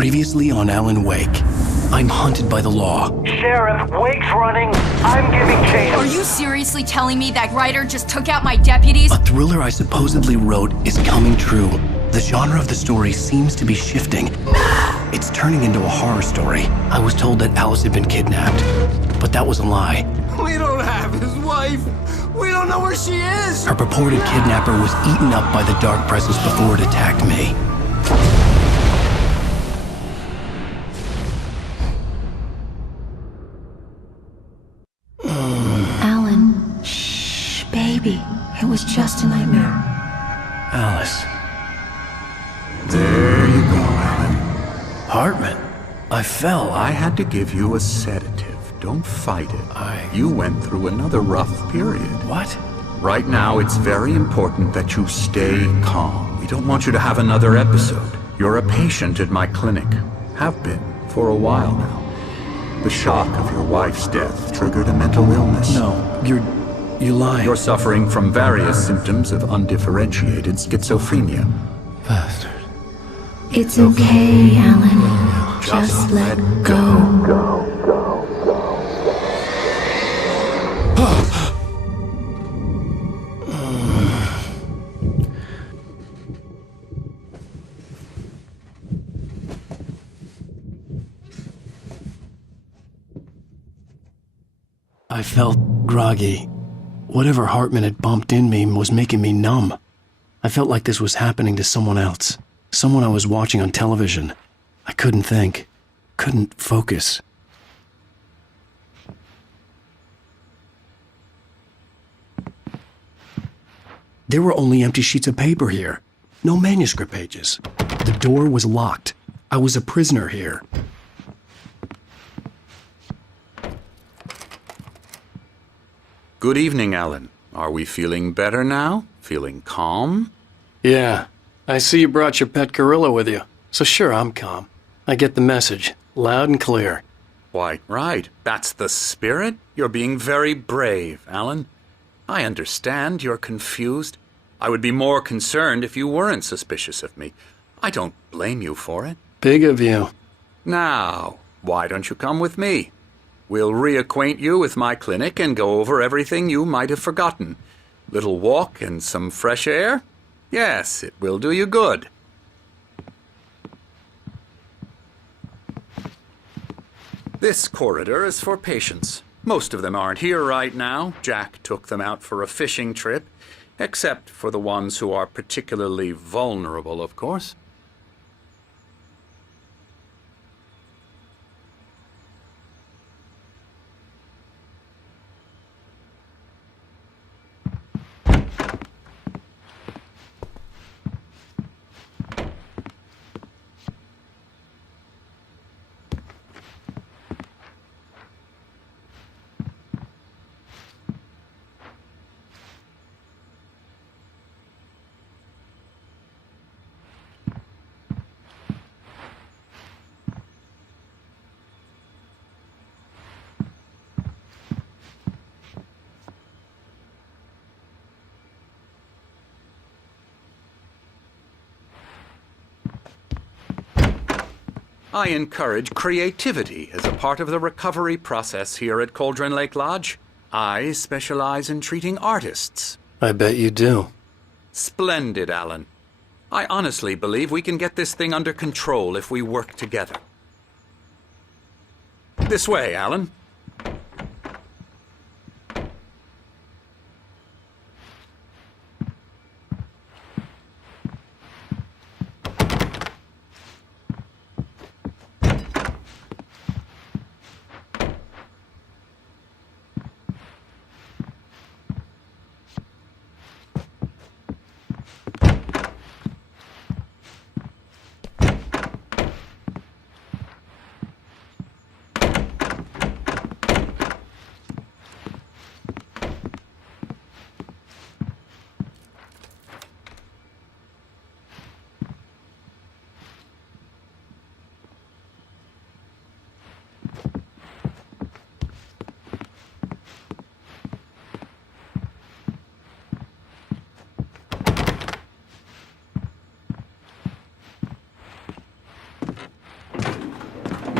Previously on Alan Wake. I'm hunted by the law. Sheriff, Wake's running. I'm giving chase. Are you seriously telling me that writer just took out my deputies? A thriller I supposedly wrote is coming true. The genre of the story seems to be shifting. It's turning into a horror story. I was told that Alice had been kidnapped, but that was a lie. We don't have his wife. We don't know where she is. Her purported kidnapper was eaten up by the dark presence before it attacked me. Alan, shh, baby. It was just a nightmare. Alice. There you go, Alan. Hartman. I fell. I had to give you a sedative. Don't fight it. You went through another rough period. What? Right now, it's very important that you stay calm. We don't want you to have another episode. You're a patient at my clinic. Have been for a while now. The shock of your wife's death triggered a mental illness. No, you lie. You're suffering from various symptoms of undifferentiated schizophrenia. Bastard. It's okay, Alan. Just let go. I felt groggy. Whatever Hartman had bumped in me was making me numb. I felt like this was happening to someone else. Someone I was watching on television. I couldn't think. Couldn't focus. There were only empty sheets of paper here. No manuscript pages. The door was locked. I was a prisoner here. Good evening, Alan. Are we feeling better now? Feeling calm? Yeah. I see you brought your pet gorilla with you. So sure, I'm calm. I get the message. Loud and clear. Why, right. That's the spirit. You're being very brave, Alan. I understand you're confused. I would be more concerned if you weren't suspicious of me. I don't blame you for it. Big of you. Now, why don't you come with me? We'll reacquaint you with my clinic and go over everything you might have forgotten. Little walk and some fresh air? Yes, it will do you good. This corridor is for patients. Most of them aren't here right now. Jack took them out for a fishing trip, except for the ones who are particularly vulnerable, of course. I encourage creativity as a part of the recovery process here at Cauldron Lake Lodge. I specialize in treating artists. I bet you do. Splendid, Alan. I honestly believe we can get this thing under control if we work together. This way, Alan.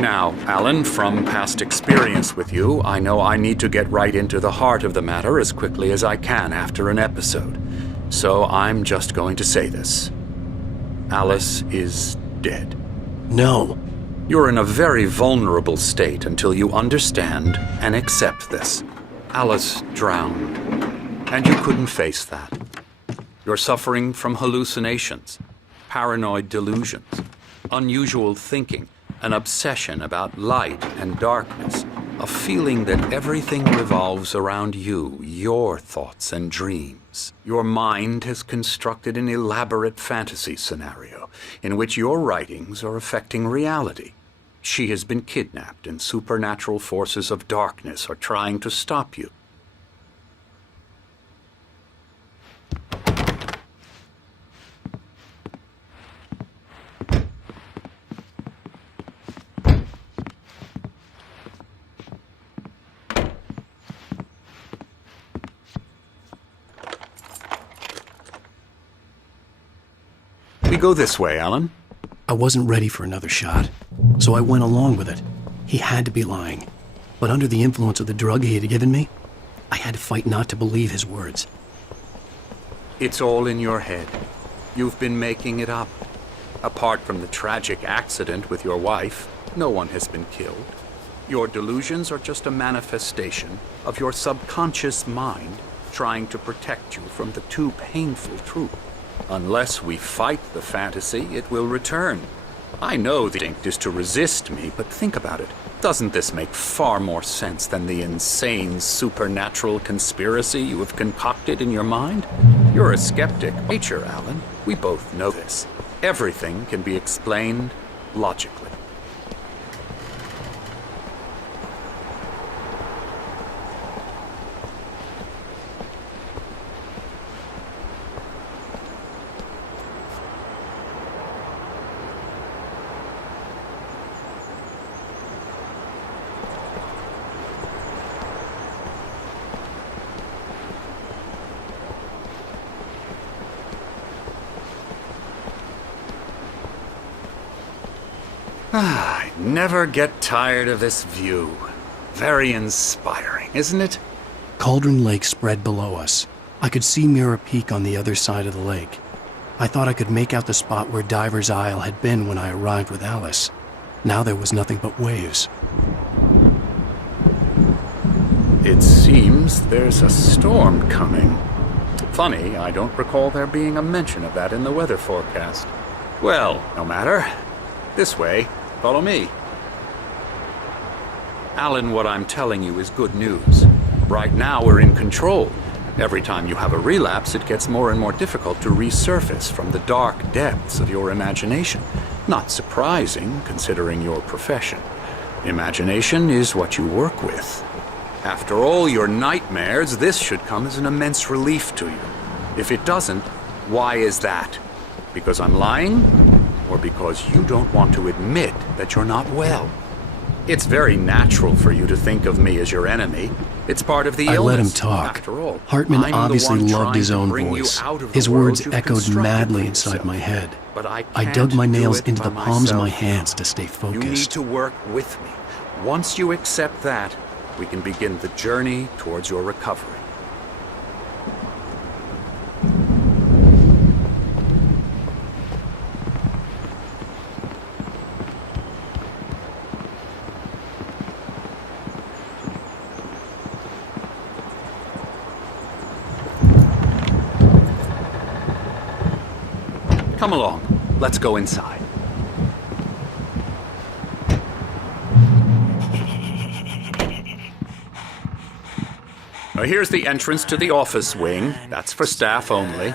Now, Alan, from past experience with you, I know I need to get right into the heart of the matter as quickly as I can after an episode. So I'm just going to say this. Alice is dead. No. You're in a very vulnerable state until you understand and accept this. Alice drowned, and you couldn't face that. You're suffering from hallucinations, paranoid delusions, unusual thinking, an obsession about light and darkness, a feeling that everything revolves around you, your thoughts and dreams. Your mind has constructed an elaborate fantasy scenario in which your writings are affecting reality. She has been kidnapped, and supernatural forces of darkness are trying to stop you. We go this way, Alan. I wasn't ready for another shot, so I went along with it. He had to be lying. But under the influence of the drug he had given me, I had to fight not to believe his words. It's all in your head. You've been making it up. Apart from the tragic accident with your wife, no one has been killed. Your delusions are just a manifestation of your subconscious mind trying to protect you from the too painful truth. Unless we fight the fantasy, it will return. I know the instinct is to resist me, but think about it. Doesn't this make far more sense than the insane supernatural conspiracy you have concocted in your mind? You're a skeptic by nature, Alan. We both know this. Everything can be explained logically. I never get tired of this view. Very inspiring, isn't it? Cauldron Lake spread below us. I could see Mirror Peak on the other side of the lake. I thought I could make out the spot where Diver's Isle had been when I arrived with Alice. Now there was nothing but waves. It seems there's a storm coming. Funny, I don't recall there being a mention of that in the weather forecast. Well, no matter. This way. Follow me. Alan, what I'm telling you is good news. Right now, we're in control. Every time you have a relapse, it gets more and more difficult to resurface from the dark depths of your imagination. Not surprising, considering your profession. Imagination is what you work with. After all your nightmares, this should come as an immense relief to you. If it doesn't, why is that? Because I'm lying? Or because you don't want to admit that you're not well? It's very natural for you to think of me as your enemy. It's part of the illness. I let him talk. After all, Hartman I'm the obviously one loved his trying to own bring you voice. out of the His world words you've echoed constructed madly for inside yourself. my head. But I dug can't my do nails it into by the palms of my myself. hands to stay You need focused. to work with me. Once you accept that, we can begin the journey towards your recovery. Come along. Let's go inside. Now here's the entrance to the office wing. That's for staff only.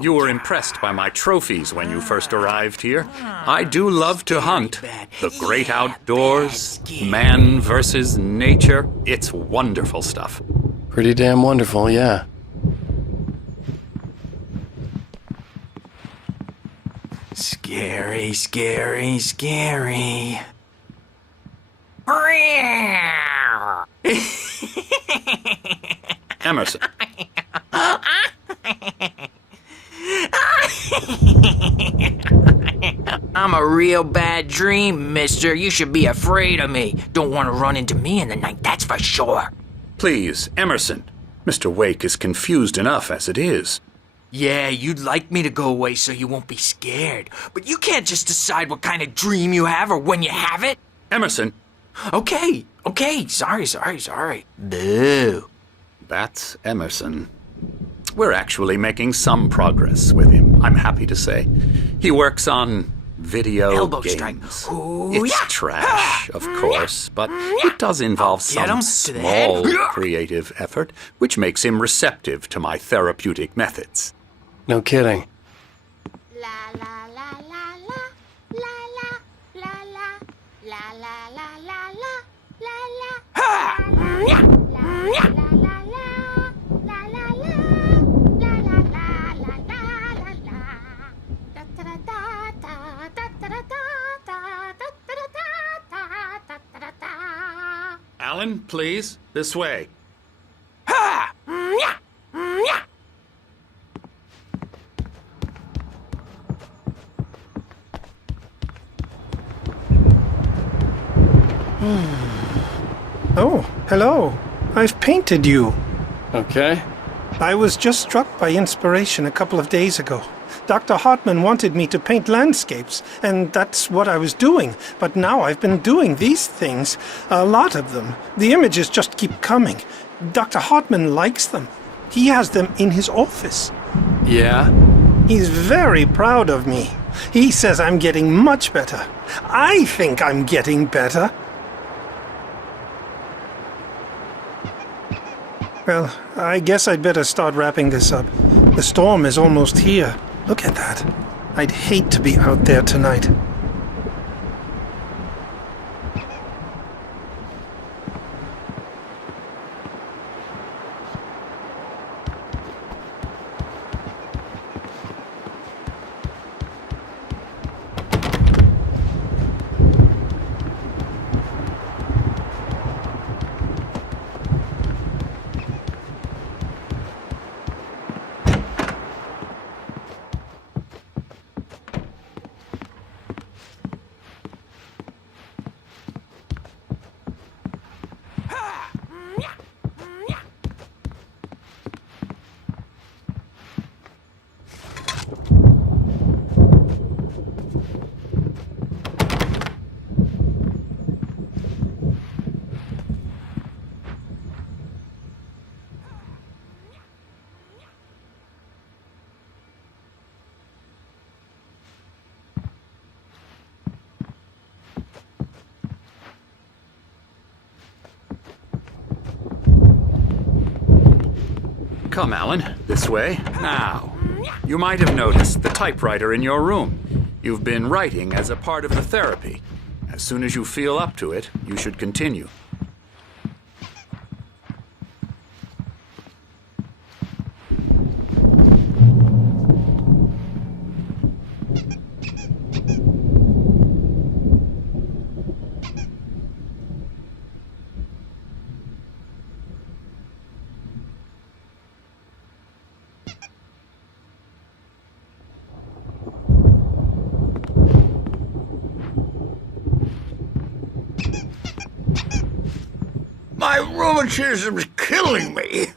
You were impressed by my trophies when you first arrived here. I do love to hunt. The great outdoors, man versus nature. It's wonderful stuff. Pretty damn wonderful, yeah. Scary, scary, scary. Emerson. I'm a real bad dream, mister. You should be afraid of me. Don't want to run into me in the night, that's for sure. Please, Emerson. Mr. Wake is confused enough as it is. Yeah, you'd like me to go away so you won't be scared. But you can't just decide what kind of dream you have or when you have it. Emerson! Okay. Sorry. Boo. That's Emerson. We're actually making some progress with him, I'm happy to say. He works on video Elbow games. strike. Ooh, It's yeah. trash, of course, but it does involve Get him some to the head. small creative effort, which makes him receptive to my therapeutic methods. No kidding. La la la la la la la la la la la la la la la la. Alan, please, this way. Oh, hello. I've painted you. Okay. I was just struck by inspiration a couple of days ago. Dr. Hartman wanted me to paint landscapes, and that's what I was doing. But now I've been doing these things, a lot of them. The images just keep coming. Dr. Hartman likes them. He has them in his office. Yeah? He's very proud of me. He says I'm getting much better. I think I'm getting better. Well, I guess I'd better start wrapping this up. The storm is almost here. Look at that. I'd hate to be out there tonight. Come, Alan, this way. Now, you might have noticed the typewriter in your room. You've been writing as a part of the therapy. As soon as you feel up to it, you should continue. My rheumatism's killing me.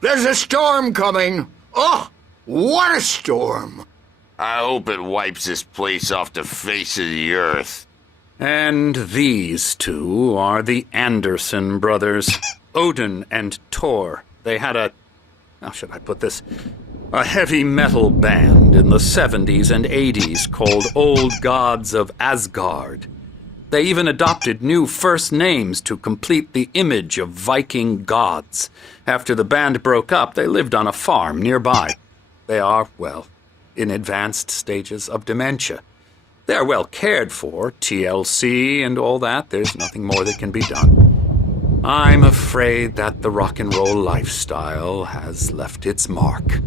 There's a storm coming. Oh, what a storm. I hope it wipes this place off the face of the earth. And these two are the Anderson brothers, Odin and Tor. They had how should I put this? A heavy metal band in the 70s and 80s called Old Gods of Asgard. They even adopted new first names to complete the image of Viking gods. After the band broke up, they lived on a farm nearby. They are, well, in advanced stages of dementia. They're well cared for, TLC and all that. There's nothing more that can be done. I'm afraid that the rock and roll lifestyle has left its mark.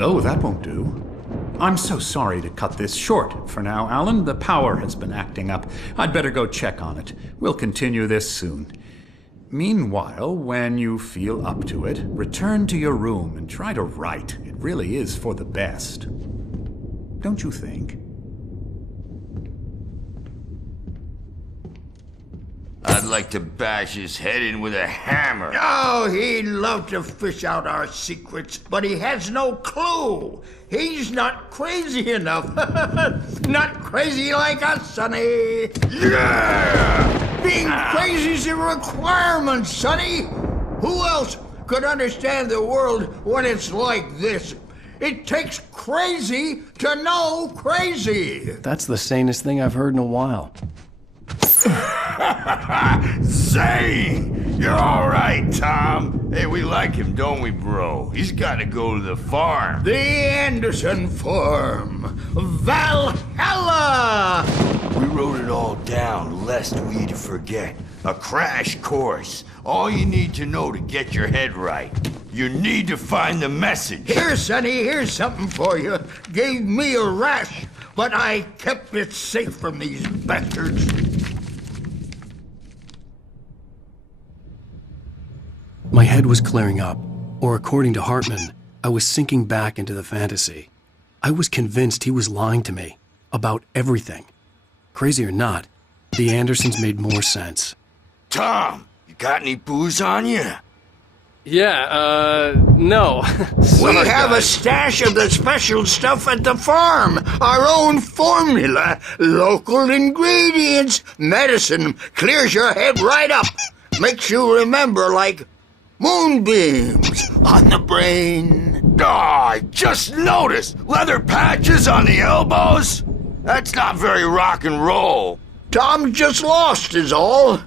Oh, that won't do. I'm so sorry to cut this short for now, Alan. The power has been acting up. I'd better go check on it. We'll continue this soon. Meanwhile, when you feel up to it, return to your room and try to write. It really is for the best. don't you think? I'd like to bash his head in with a hammer. Oh, he'd love to fish out our secrets, but he has no clue. He's not crazy enough. Not crazy like us, Sonny. Yeah! Being crazy's a requirement, Sonny. Who else could understand the world when it's like this? It takes crazy to know crazy. That's the sanest thing I've heard in a while. Zane! You're all right, Tom. Hey, we like him, don't we, bro? He's got to go to the farm. The Anderson Farm. Valhalla! We wrote it all down, lest we'd forget. A crash course. All you need to know to get your head right. You need to find the message. Here, Sonny, here's something for you. Gave me a rash, but I kept it safe from these bastards. My head was clearing up, or according to Hartman, I was sinking back into the fantasy. I was convinced he was lying to me about everything. Crazy or not, the Andersons made more sense. Tom, you got any booze on you? Yeah, no. We have a stash of the special stuff at the farm. Our own formula. Local ingredients. Medicine. Clears your head right up. Makes you remember like moonbeams on the brain. Oh, I just noticed! Leather patches on the elbows? That's not very rock and roll. Tom just lost is all.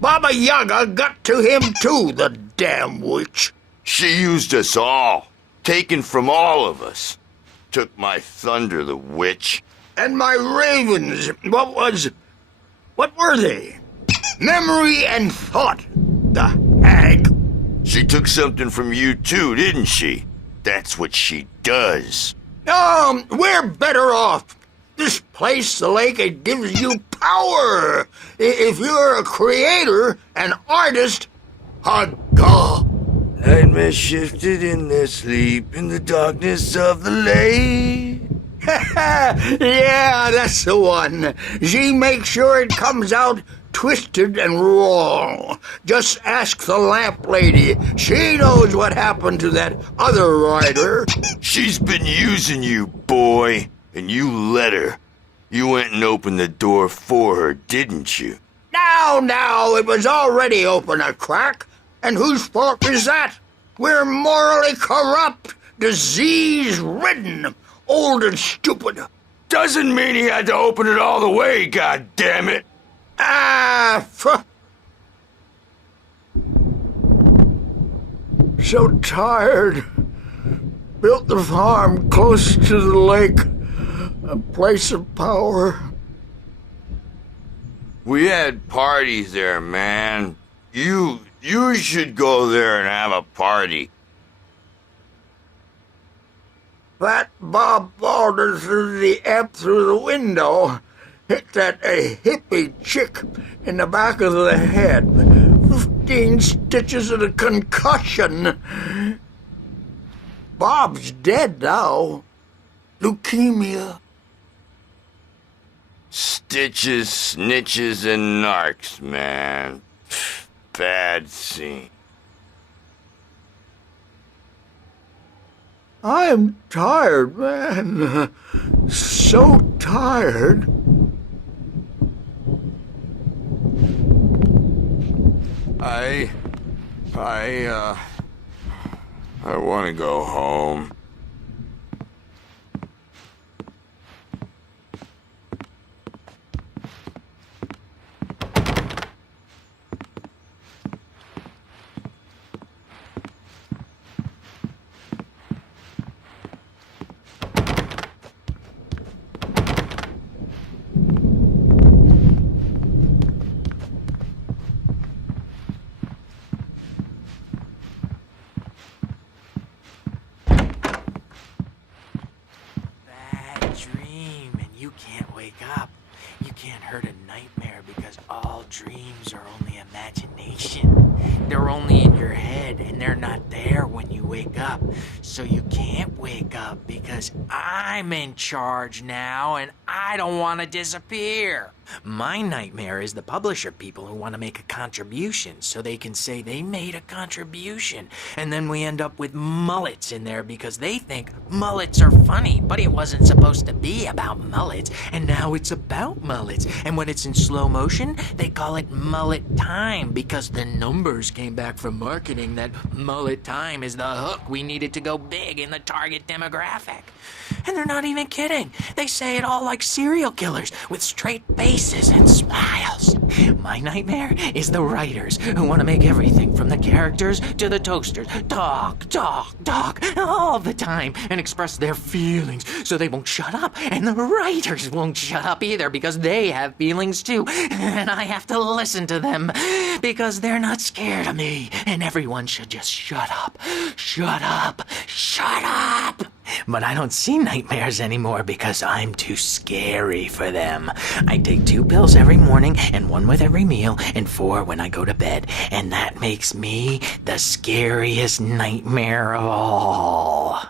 Baba Yaga got to him too, the damn witch. She used us all. Taken from all of us. Took my thunder, the witch. And my ravens, what were they? Memory and thought, the hag. She took something from you too, didn't she? That's what she does. We're better off. This place, the lake, it gives you power. If you're a creator, an artist, haga. Nightmares shifted in their sleep in the darkness of the lake. Yeah, that's the one. She makes sure it comes out twisted and wrong. Just ask the lamp lady. She knows what happened to that other rider. She's been using you, boy. And you let her. You went and opened the door for her, didn't you? Now, it was already open a crack. And whose fault is that? We're morally corrupt, disease-ridden, old and stupid. Doesn't mean he had to open it all the way, goddammit. So tired. Built the farm close to the lake. A place of power. We had parties there, man. You should go there and have a party. That Bob Balder threw the amp through the window. Hit that hippie chick in the back of the head. 15 stitches and a concussion. Bob's dead now. Leukemia. Stitches, snitches, and narcs, man. Bad scene. I am tired, man. So tired. I want to go home. Bad dream, and you can't wake up. You can't hurt a nightmare because all dreams are only imagination. They're only in your head and they're not there when you wake up. So you can't wake up because I'm in charge now and I don't want to disappear. My nightmare is the publisher people who want to make a contribution so they can say they made a contribution. And then we end up with mullets in there because they think mullets are funny, but it wasn't supposed to be about mullets. And now it's about mullets. And when it's in slow motion, they call it mullet time because the numbers came back from marketing that mullet time is the hook we needed to go big in the target demographic. And they're not even kidding. They say it all like serial killers with straight faces and smiles. My nightmare is the writers who want to make everything from the characters to the toasters talk all the time and express their feelings so they won't shut up. And the writers won't shut up either because they have feelings too. And I have to listen to them because they're not scared of me. And everyone should just shut up. Shut up. Shut up. But I don't see nightmares anymore because I'm too scary for them. I take 2 pills every morning and 1 with every meal and 4 when I go to bed. And that makes me the scariest nightmare of all.